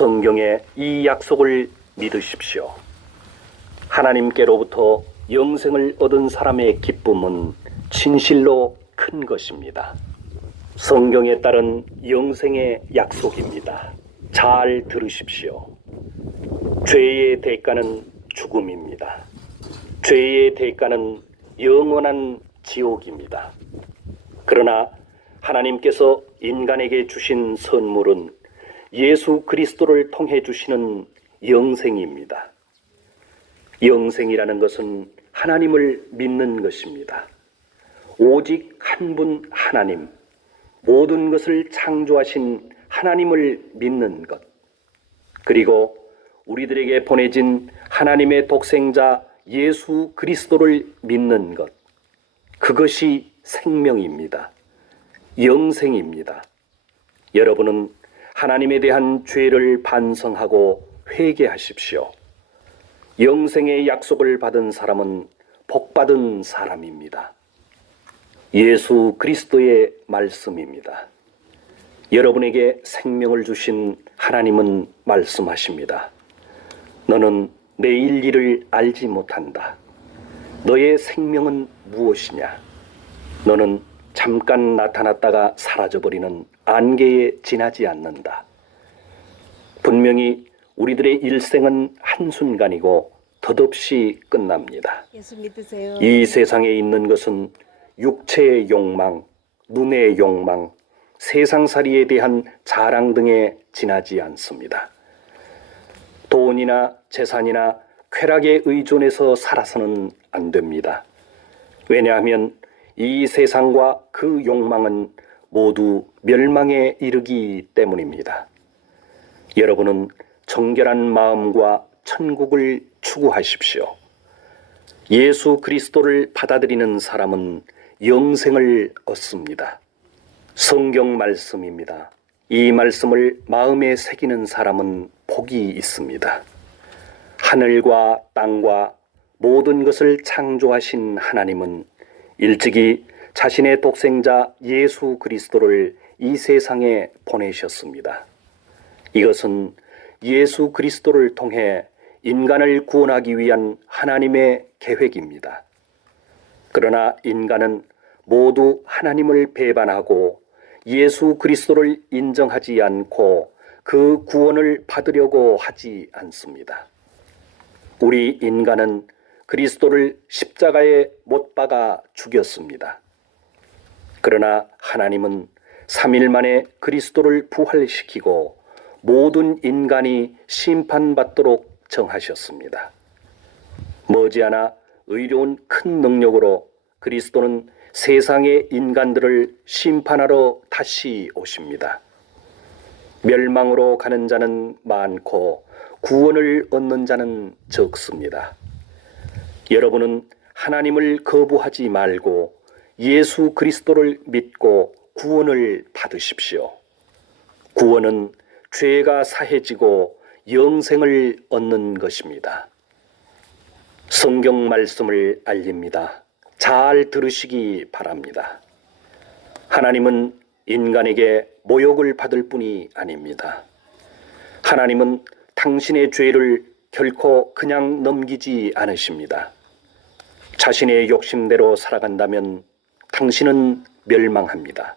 성경의 이 약속을 믿으십시오. 하나님께로부터 영생을 얻은 사람의 기쁨은 진실로 큰 것입니다. 성경에 따른 영생의 약속입니다. 잘 들으십시오. 죄의 대가는 죽음입니다. 죄의 대가는 영원한 지옥입니다. 그러나 하나님께서 인간에게 주신 선물은 예수 그리스도를 통해 주시는 영생입니다. 영생이라는 것은 하나님을 믿는 것입니다. 오직 한 분 하나님, 모든 것을 창조하신 하나님을 믿는 것, 그리고 우리들에게 보내진 하나님의 독생자 예수 그리스도를 믿는 것, 그것이 생명입니다. 영생입니다. 여러분은 하나님에 대한 죄를 반성하고 회개하십시오. 영생의 약속을 받은 사람은 복받은 사람입니다. 예수 그리스도의 말씀입니다. 여러분에게 생명을 주신 하나님은 말씀하십니다. 너는 내일 일을 알지 못한다. 너의 생명은 무엇이냐? 너는 잠깐 나타났다가 사라져버리는 안개에 지나지 않는다. 분명히 우리들의 일생은 한순간이고 덧없이 끝납니다. 예수 믿으세요. 이 세상에 있는 것은 육체의 욕망, 눈의 욕망, 세상살이에 대한 자랑 등에 지나지 않습니다. 돈이나 재산이나 쾌락에 의존해서 살아서는 안 됩니다. 왜냐하면 이 세상과 그 욕망은 모두 멸망에 이르기 때문입니다. 여러분은 정결한 마음과 천국을 추구하십시오. 예수 그리스도를 받아들이는 사람은 영생을 얻습니다. 성경 말씀입니다. 이 말씀을 마음에 새기는 사람은 복이 있습니다. 하늘과 땅과 모든 것을 창조하신 하나님은 일찍이 자신의 독생자 예수 그리스도를 이 세상에 보내셨습니다. 이것은 예수 그리스도를 통해 인간을 구원하기 위한 하나님의 계획입니다. 그러나 인간은 모두 하나님을 배반하고 예수 그리스도를 인정하지 않고 그 구원을 받으려고 하지 않습니다. 우리 인간은 그리스도를 십자가에 못 박아 죽였습니다. 그러나 하나님은 3일 만에 그리스도를 부활시키고 모든 인간이 심판받도록 정하셨습니다. 머지않아 의로운 큰 능력으로 그리스도는 세상의 인간들을 심판하러 다시 오십니다. 멸망으로 가는 자는 많고 구원을 얻는 자는 적습니다. 여러분은 하나님을 거부하지 말고 예수 그리스도를 믿고 구원을 받으십시오. 구원은 죄가 사해지고 영생을 얻는 것입니다. 성경 말씀을 알립니다. 잘 들으시기 바랍니다. 하나님은 인간에게 모욕을 받을 뿐이 아닙니다. 하나님은 당신의 죄를 결코 그냥 넘기지 않으십니다. 자신의 욕심대로 살아간다면 당신은 멸망합니다.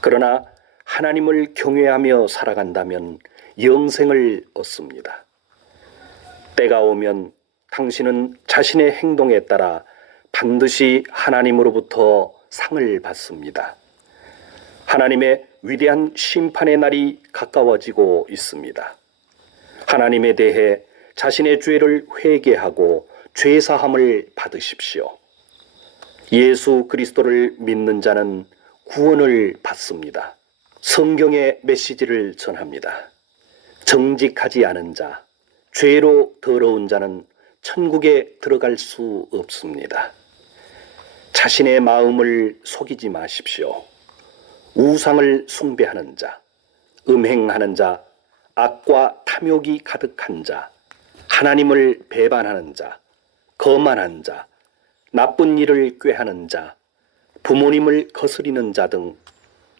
그러나 하나님을 경외하며 살아간다면 영생을 얻습니다. 때가 오면 당신은 자신의 행동에 따라 반드시 하나님으로부터 상을 받습니다. 하나님의 위대한 심판의 날이 가까워지고 있습니다. 하나님에 대해 자신의 죄를 회개하고 죄사함을 받으십시오. 예수 그리스도를 믿는 자는 구원을 받습니다. 성경의 메시지를 전합니다. 정직하지 않은 자, 죄로 더러운 자는 천국에 들어갈 수 없습니다. 자신의 마음을 속이지 마십시오. 우상을 숭배하는 자, 음행하는 자, 악과 탐욕이 가득한 자, 하나님을 배반하는 자, 거만한 자, 나쁜 일을 꾀하는 자, 부모님을 거스리는 자 등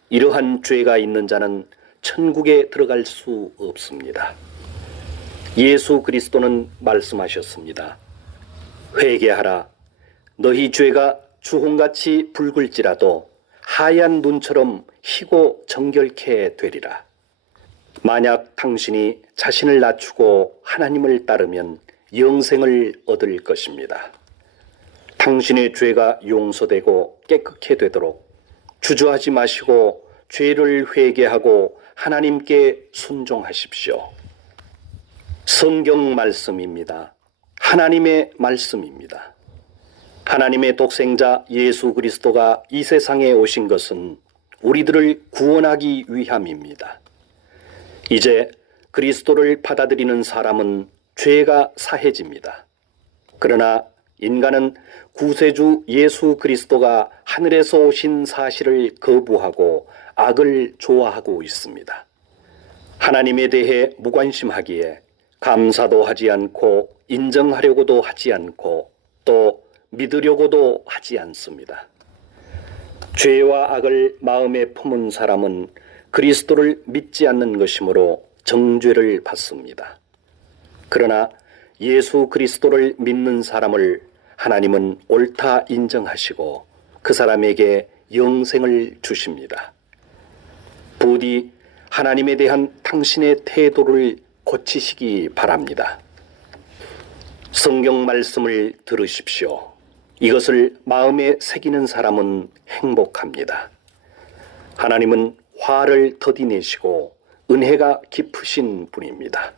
이러한 죄가 있는 자는 천국에 들어갈 수 없습니다. 예수 그리스도는 말씀하셨습니다. 회개하라. 너희 죄가 주홍같이 붉을지라도 하얀 눈처럼 희고 정결케 되리라. 만약 당신이 자신을 낮추고 하나님을 따르면 영생을 얻을 것입니다. 당신의 죄가 용서되고 깨끗게 되도록 주저하지 마시고 죄를 회개하고 하나님께 순종하십시오. 성경 말씀입니다. 하나님의 말씀입니다. 하나님의 독생자 예수 그리스도가 이 세상에 오신 것은 우리들을 구원하기 위함입니다. 이제 그리스도를 받아들이는 사람은 죄가 사해집니다. 그러나 인간은 구세주 예수 그리스도가 하늘에서 오신 사실을 거부하고 악을 좋아하고 있습니다. 하나님에 대해 무관심하기에 감사도 하지 않고 인정하려고도 하지 않고 또 믿으려고도 하지 않습니다. 죄와 악을 마음에 품은 사람은 그리스도를 믿지 않는 것이므로 정죄를 받습니다. 그러나 예수 그리스도를 믿는 사람을 하나님은 옳다 인정하시고 그 사람에게 영생을 주십니다. 부디 하나님에 대한 당신의 태도를 고치시기 바랍니다. 성경 말씀을 들으십시오. 이것을 마음에 새기는 사람은 행복합니다. 하나님은 화를 더디 내시고 은혜가 깊으신 분입니다.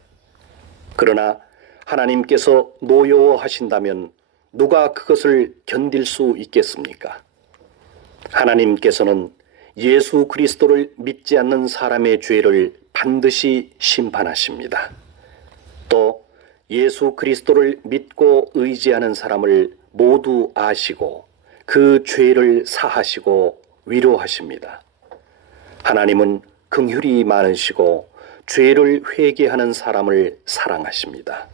그러나 하나님께서 노여워하신다면 누가 그것을 견딜 수 있겠습니까? 하나님께서는 예수 그리스도를 믿지 않는 사람의 죄를 반드시 심판하십니다. 또 예수 그리스도를 믿고 의지하는 사람을 모두 아시고 그 죄를 사하시고 위로하십니다. 하나님은 긍휼이 많으시고 죄를 회개하는 사람을 사랑하십니다.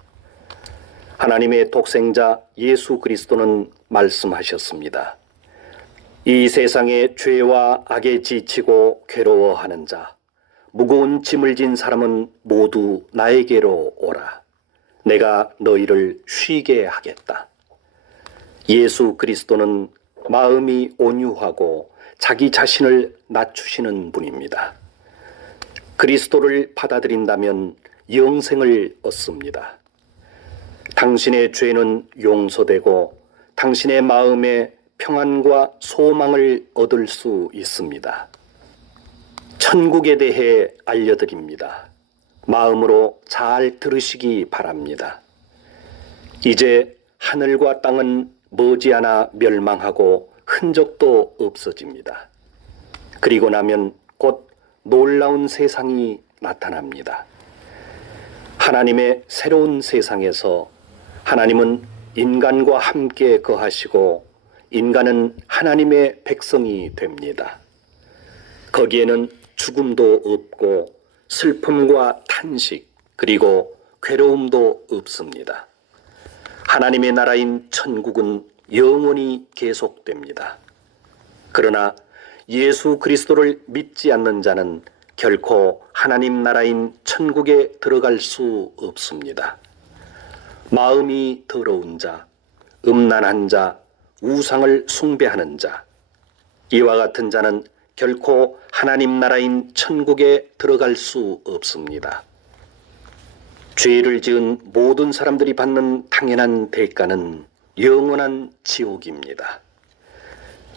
하나님의 독생자 예수 그리스도는 말씀하셨습니다. 이 세상의 죄와 악에 지치고 괴로워하는 자, 무거운 짐을 진 사람은 모두 나에게로 오라. 내가 너희를 쉬게 하겠다. 예수 그리스도는 마음이 온유하고 자기 자신을 낮추시는 분입니다. 그리스도를 받아들인다면 영생을 얻습니다. 당신의 죄는 용서되고 당신의 마음에 평안과 소망을 얻을 수 있습니다. 천국에 대해 알려드립니다. 마음으로 잘 들으시기 바랍니다. 이제 하늘과 땅은 머지않아 멸망하고 흔적도 없어집니다. 그리고 나면 곧 놀라운 세상이 나타납니다. 하나님의 새로운 세상에서 하나님은 인간과 함께 거하시고 인간은 하나님의 백성이 됩니다. 거기에는 죽음도 없고 슬픔과 탄식 그리고 괴로움도 없습니다. 하나님의 나라인 천국은 영원히 계속됩니다. 그러나 예수 그리스도를 믿지 않는 자는 결코 하나님 나라인 천국에 들어갈 수 없습니다. 마음이 더러운 자, 음란한 자, 우상을 숭배하는 자, 이와 같은 자는 결코 하나님 나라인 천국에 들어갈 수 없습니다. 죄를 지은 모든 사람들이 받는 당연한 대가는 영원한 지옥입니다.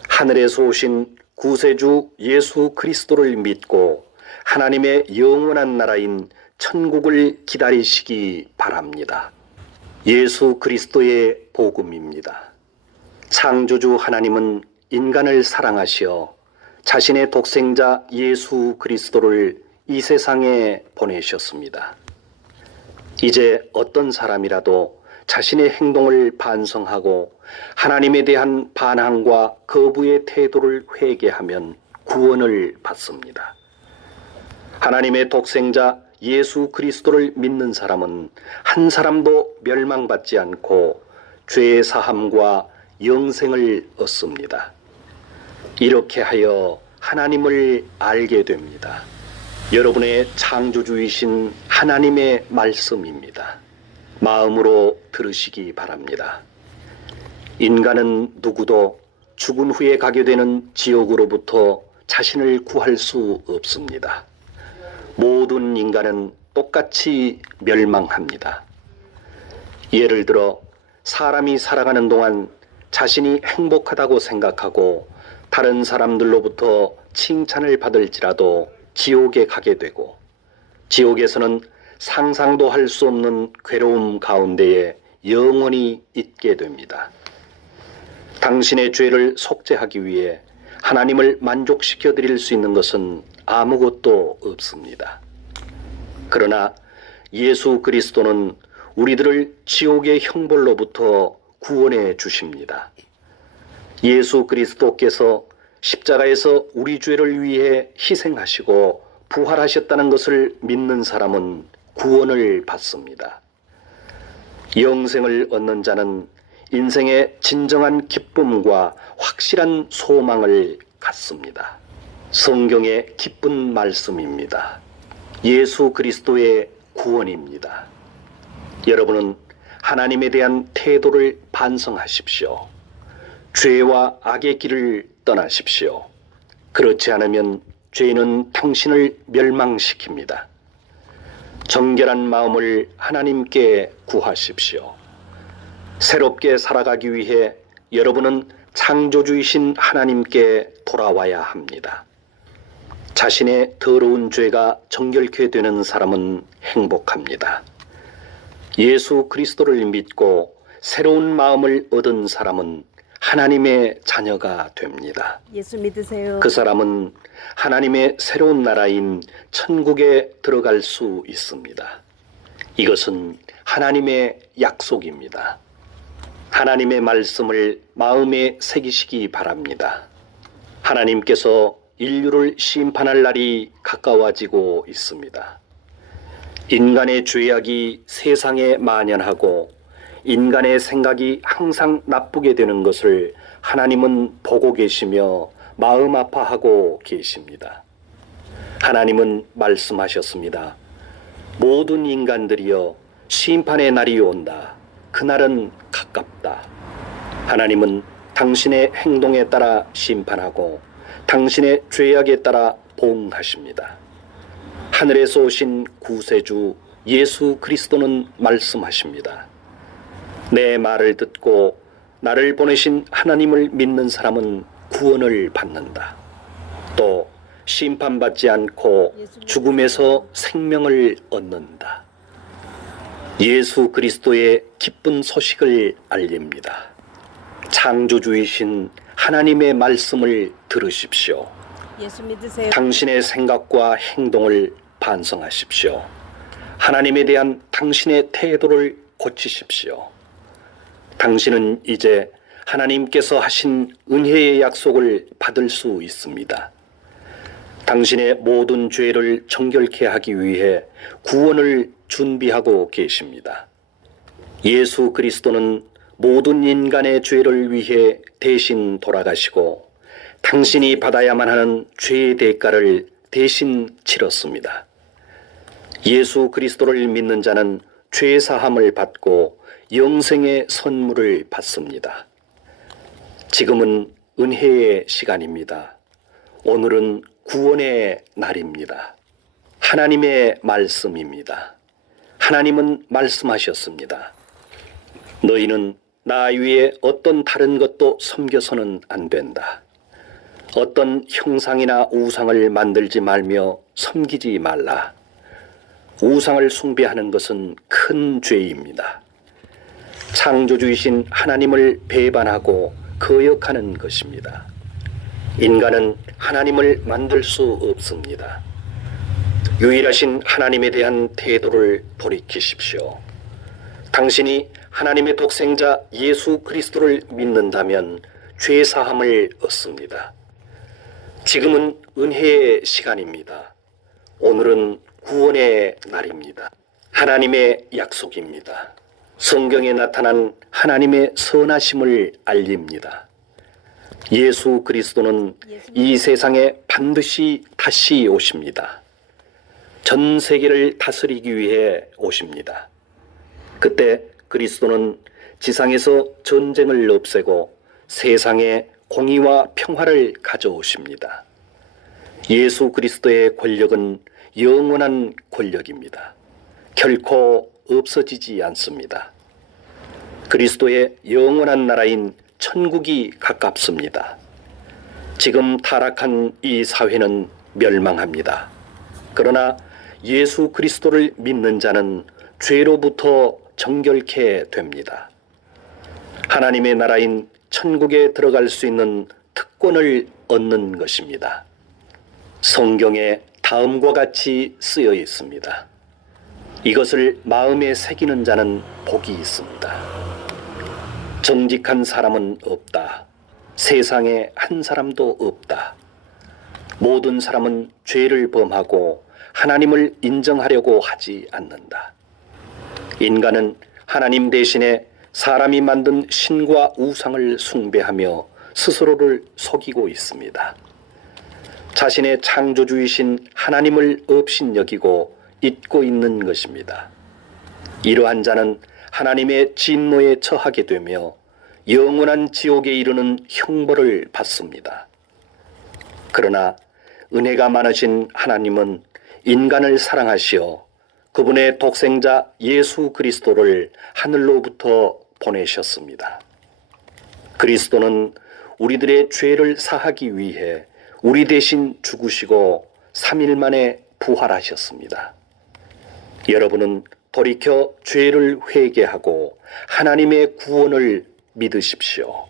하늘에서 오신 구세주 예수 그리스도를 믿고 하나님의 영원한 나라인 천국을 기다리시기 바랍니다. 예수 그리스도의 복음입니다. 창조주 하나님은 인간을 사랑하시어 자신의 독생자 예수 그리스도를 이 세상에 보내셨습니다. 이제 어떤 사람이라도 자신의 행동을 반성하고 하나님에 대한 반항과 거부의 태도를 회개하면 구원을 받습니다. 하나님의 독생자 예수 그리스도를 믿는 사람은 한 사람도 멸망받지 않고 죄의 사함과 영생을 얻습니다. 이렇게 하여 하나님을 알게 됩니다. 여러분의 창조주이신 하나님의 말씀입니다. 마음으로 들으시기 바랍니다. 인간은 누구도 죽은 후에 가게 되는 지옥으로부터 자신을 구할 수 없습니다. 모든 인간은 똑같이 멸망합니다. 예를 들어 사람이 살아가는 동안 자신이 행복하다고 생각하고 다른 사람들로부터 칭찬을 받을지라도 지옥에 가게 되고, 지옥에서는 상상도 할 수 없는 괴로움 가운데에 영원히 있게 됩니다. 당신의 죄를 속죄하기 위해 하나님을 만족시켜 드릴 수 있는 것은 아무것도 없습니다. 그러나 예수 그리스도는 우리들을 지옥의 형벌로부터 구원해 주십니다. 예수 그리스도께서 십자가에서 우리 죄를 위해 희생하시고 부활하셨다는 것을 믿는 사람은 구원을 받습니다. 영생을 얻는 자는 인생의 진정한 기쁨과 확실한 소망을 갖습니다. 성경의 기쁜 말씀입니다. 예수 그리스도의 구원입니다. 여러분은 하나님에 대한 태도를 반성하십시오. 죄와 악의 길을 떠나십시오. 그렇지 않으면 죄는 당신을 멸망시킵니다. 정결한 마음을 하나님께 구하십시오. 새롭게 살아가기 위해 여러분은 창조주이신 하나님께 돌아와야 합니다. 자신의 더러운 죄가 정결케 되는 사람은 행복합니다. 예수 그리스도를 믿고 새로운 마음을 얻은 사람은 하나님의 자녀가 됩니다. 예수 믿으세요. 그 사람은 하나님의 새로운 나라인 천국에 들어갈 수 있습니다. 이것은 하나님의 약속입니다. 하나님의 말씀을 마음에 새기시기 바랍니다. 하나님께서 인류를 심판할 날이 가까워지고 있습니다. 인간의 죄악이 세상에 만연하고 인간의 생각이 항상 나쁘게 되는 것을 하나님은 보고 계시며 마음 아파하고 계십니다. 하나님은 말씀하셨습니다. 모든 인간들이여 심판의 날이 온다. 그날은 가깝다. 하나님은 당신의 행동에 따라 심판하고 당신의 죄악에 따라 보응하십니다. 하늘에서 오신 구세주 예수 그리스도는 말씀하십니다. 내 말을 듣고 나를 보내신 하나님을 믿는 사람은 구원을 받는다. 또 심판받지 않고 죽음에서 생명을 얻는다. 예수 그리스도의 기쁜 소식을 알립니다. 창조주이신 하나님의 말씀을 들으십시오. 예수 믿으세요. 당신의 생각과 행동을 반성하십시오. 하나님에 대한 당신의 태도를 고치십시오. 당신은 이제 하나님께서 하신 은혜의 약속을 받을 수 있습니다. 당신의 모든 죄를 정결케 하기 위해 구원을 준비하고 계십니다. 예수 그리스도는 모든 인간의 죄를 위해 대신 돌아가시고 당신이 받아야만 하는 죄의 대가를 대신 치렀습니다. 예수 그리스도를 믿는 자는 죄 사함을 받고 영생의 선물을 받습니다. 지금은 은혜의 시간입니다. 오늘은 구원의 날입니다. 하나님의 말씀입니다. 하나님은 말씀하셨습니다. 너희는 나 위에 어떤 다른 것도 섬겨서는 안 된다. 어떤 형상이나 우상을 만들지 말며 섬기지 말라. 우상을 숭배하는 것은 큰 죄입니다. 창조주이신 하나님을 배반하고 거역하는 것입니다. 인간은 하나님을 만들 수 없습니다. 유일하신 하나님에 대한 태도를 돌이키십시오. 당신이 하나님의 독생자 예수 그리스도를 믿는다면 죄 사함을 얻습니다. 지금은 은혜의 시간입니다. 오늘은 구원의 날입니다. 하나님의 약속입니다. 성경에 나타난 하나님의 선하심을 알립니다. 예수 그리스도는 이 세상에 반드시 다시 오십니다. 전 세계를 다스리기 위해 오십니다. 그때 그리스도는 지상에서 전쟁을 없애고 세상에 공의와 평화를 가져오십니다. 예수 그리스도의 권력은 영원한 권력입니다. 결코 없어지지 않습니다. 그리스도의 영원한 나라인 천국이 가깝습니다. 지금 타락한 이 사회는 멸망합니다. 그러나 예수 그리스도를 믿는 자는 죄로부터 정결케 됩니다. 하나님의 나라인 천국에 들어갈 수 있는 특권을 얻는 것입니다. 성경에 다음과 같이 쓰여 있습니다. 이것을 마음에 새기는 자는 복이 있습니다. 정직한 사람은 없다. 세상에 한 사람도 없다. 모든 사람은 죄를 범하고 하나님을 인정하려고 하지 않는다. 인간은 하나님 대신에 사람이 만든 신과 우상을 숭배하며 스스로를 속이고 있습니다. 자신의 창조주이신 하나님을 업신여기고 잊고 있는 것입니다. 이러한 자는 하나님의 진노에 처하게 되며 영원한 지옥에 이르는 형벌을 받습니다. 그러나 은혜가 많으신 하나님은 인간을 사랑하시어 그분의 독생자 예수 그리스도를 하늘로부터 보내셨습니다. 그리스도는 우리들의 죄를 사하기 위해 우리 대신 죽으시고 3일 만에 부활하셨습니다. 여러분은 돌이켜 죄를 회개하고 하나님의 구원을 믿으십시오.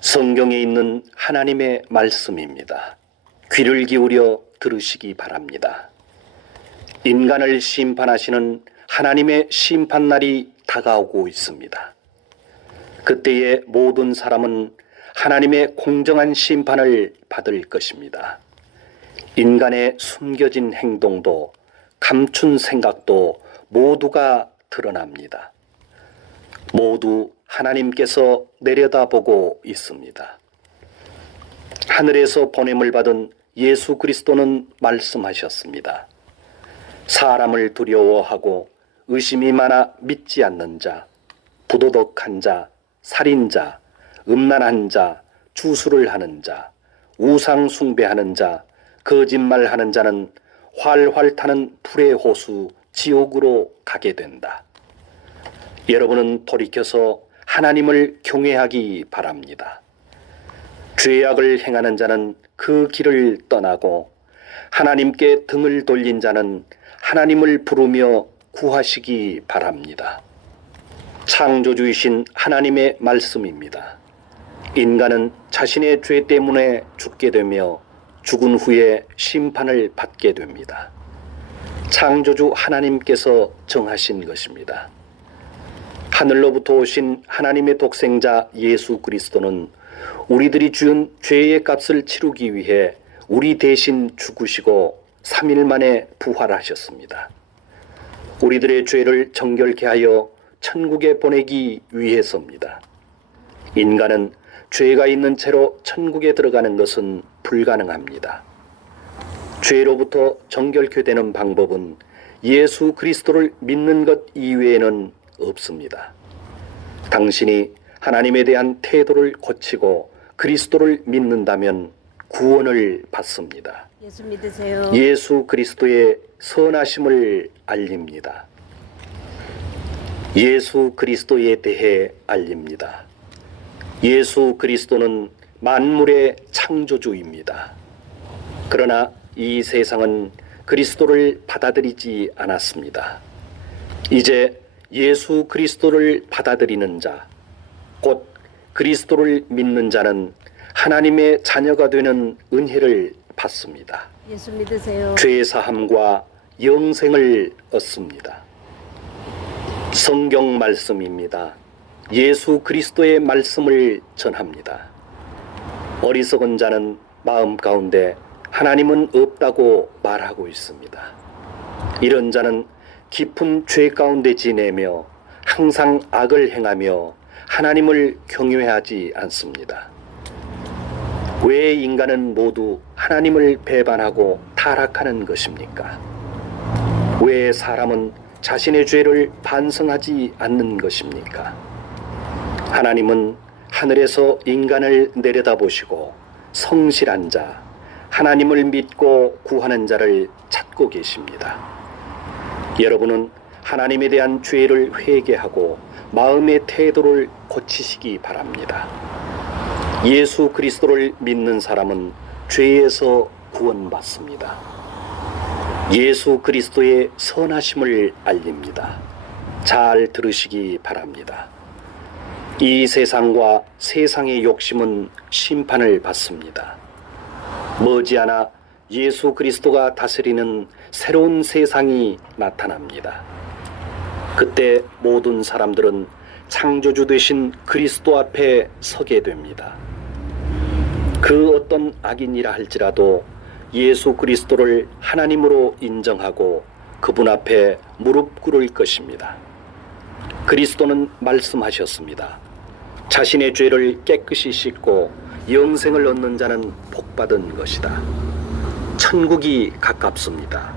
성경에 있는 하나님의 말씀입니다. 귀를 기울여 들으시기 바랍니다. 인간을 심판하시는 하나님의 심판날이 다가오고 있습니다. 그때의 모든 사람은 하나님의 공정한 심판을 받을 것입니다. 인간의 숨겨진 행동도 감춘 생각도 모두가 드러납니다. 모두 하나님께서 내려다보고 있습니다. 하늘에서 보냄을 받은 예수 그리스도는 말씀하셨습니다. 사람을 두려워하고 의심이 많아 믿지 않는 자, 부도덕한 자, 살인자, 음란한 자, 주술을 하는 자, 우상 숭배하는 자, 거짓말하는 자는 활활 타는 불의 호수 지옥으로 가게 된다. 여러분은 돌이켜서 하나님을 경외하기 바랍니다. 죄악을 행하는 자는 그 길을 떠나고 하나님께 등을 돌린 자는 하나님을 부르며 구하시기 바랍니다. 창조주이신 하나님의 말씀입니다. 인간은 자신의 죄 때문에 죽게 되며 죽은 후에 심판을 받게 됩니다. 창조주 하나님께서 정하신 것입니다. 하늘로부터 오신 하나님의 독생자 예수 그리스도는 우리들이 지은 죄의 값을 치르기 위해 우리 대신 죽으시고 3일 만에 부활하셨습니다. 우리들의 죄를 정결케 하여 천국에 보내기 위해서입니다. 인간은 죄가 있는 채로 천국에 들어가는 것은 불가능합니다. 죄로부터 정결케 되는 방법은 예수 그리스도를 믿는 것 이외에는 없습니다. 당신이 하나님에 대한 태도를 고치고 그리스도를 믿는다면 구원을 받습니다. 예수 믿으세요. 예수 그리스도의 선하심을 알립니다. 예수 그리스도에 대해 알립니다. 예수 그리스도는 만물의 창조주입니다. 그러나 이 세상은 그리스도를 받아들이지 않았습니다. 이제 예수 그리스도를 받아들이는 자, 곧 그리스도를 믿는 자는 하나님의 자녀가 되는 은혜를 받습니다. 예수 믿으세요. 죄 사함과 영생을 얻습니다. 성경 말씀입니다. 예수 그리스도의 말씀을 전합니다. 어리석은 자는 마음 가운데 하나님은 없다고 말하고 있습니다. 이런 자는 깊은 죄 가운데 지내며 항상 악을 행하며 하나님을 경외하지 않습니다. 왜 인간은 모두 하나님을 배반하고 타락하는 것입니까? 왜 사람은 자신의 죄를 반성하지 않는 것입니까? 하나님은 하늘에서 인간을 내려다보시고 성실한 자, 하나님을 믿고 구하는 자를 찾고 계십니다. 여러분은 하나님에 대한 죄를 회개하고 마음의 태도를 고치시기 바랍니다. 예수 그리스도를 믿는 사람은 죄에서 구원받습니다. 예수 그리스도의 선하심을 알립니다. 잘 들으시기 바랍니다. 이 세상과 세상의 욕심은 심판을 받습니다. 머지않아 예수 그리스도가 다스리는 새로운 세상이 나타납니다. 그때 모든 사람들은 창조주 되신 그리스도 앞에 서게 됩니다. 그 어떤 악인이라 할지라도 예수 그리스도를 하나님으로 인정하고 그분 앞에 무릎 꿇을 것입니다. 그리스도는 말씀하셨습니다. 자신의 죄를 깨끗이 씻고 영생을 얻는 자는 복받은 것이다. 천국이 가깝습니다.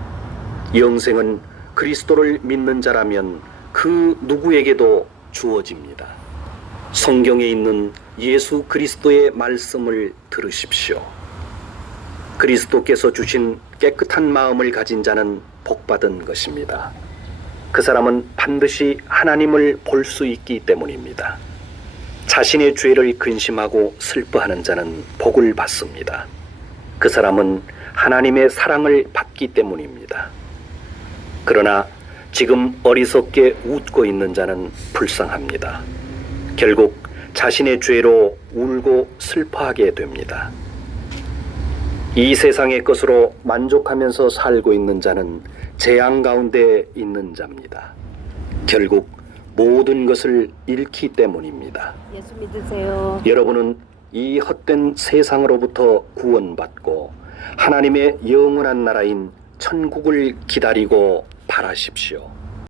영생은 그리스도를 믿는 자라면 그 누구에게도 주어집니다. 성경에 있는 예수 그리스도의 말씀을 들으십시오. 그리스도께서 주신 깨끗한 마음을 가진 자는 복받은 것입니다. 그 사람은 반드시 하나님을 볼 수 있기 때문입니다. 자신의 죄를 근심하고 슬퍼하는 자는 복을 받습니다. 그 사람은 하나님의 사랑을 받기 때문입니다. 그러나 지금 어리석게 웃고 있는 자는 불쌍합니다. 결국 자신의 죄로 울고 슬퍼하게 됩니다. 이 세상의 것으로 만족하면서 살고 있는 자는 재앙 가운데 있는 자입니다. 결국 모든 것을 잃기 때문입니다. 예수 믿으세요. 여러분은 이 헛된 세상으로부터 구원받고 하나님의 영원한 나라인 천국을 기다리고 바라십시오.